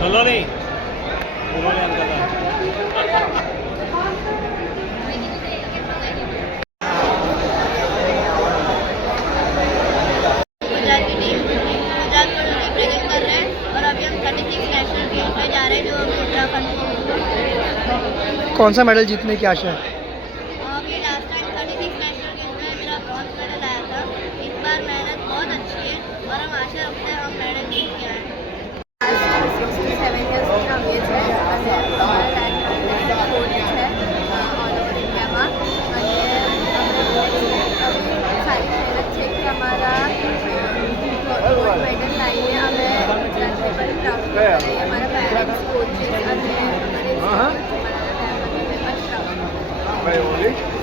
चलो नहीं कौन सा मेडल जीतने की आशा है? अभी लास्ट टाइम 36 नेशनल गेम्स में मेरा ब्रॉन्ज मेडल आया था। इस बार मेहनत बहुत अच्छी है और हम आशा रखते हैं हम मेडल जीत के आए। 67 યર્સના એજ છે અને અમારા કોચ છે ઓલ ઓવર ઇન્ડિયામાં અને અમે સારી મહેનત છે કે અમારા ગોલ્ડ મેડલ લાવીને અમે ગુજરાતને પણ પ્રાઉડ કરીએ અમારા પેરેન્ટ્સ કોચિસ અને અમારા ફેમિલી પણ પ્રાઉડ